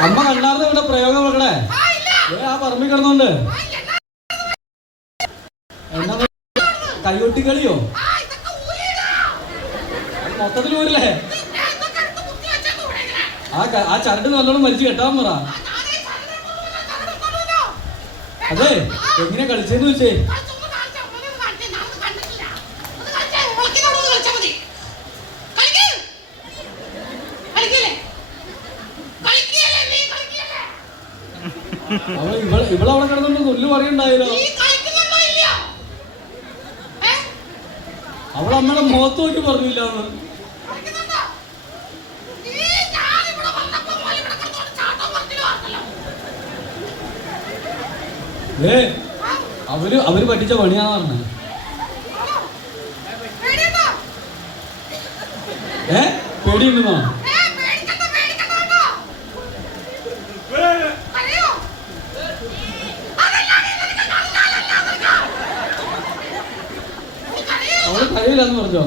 അമ്മ കണ്ടാർന്ന് ഇവിടെ പ്രയോഗം വെക്കണേ ആ പറമ്പിൽ കിടന്നോണ്ട് എന്നാ കൈകൊട്ടി കളിയോ മൊത്തത്തിൽ ഊരില്ലേ ആ ചരട് നല്ലോണം വലിച്ചു കെട്ടാൻ പറ അതെ എങ്ങനെ കളിച്ചെന്ന് വെച്ചേ ഇവളവിടെ കിടന്നുണ്ട് തൊല്ലു പറയണ്ടായാലോ അവളമ്മയുടെ മുഖത്ത് നോക്കി പറഞ്ഞില്ലാന്ന് അവര് പഠിച്ച പണിയാന്ന് പറഞ്ഞത് പേടിയുണ്ടെന്നോ അവള് കരയില്ലെന്ന് പറഞ്ഞോ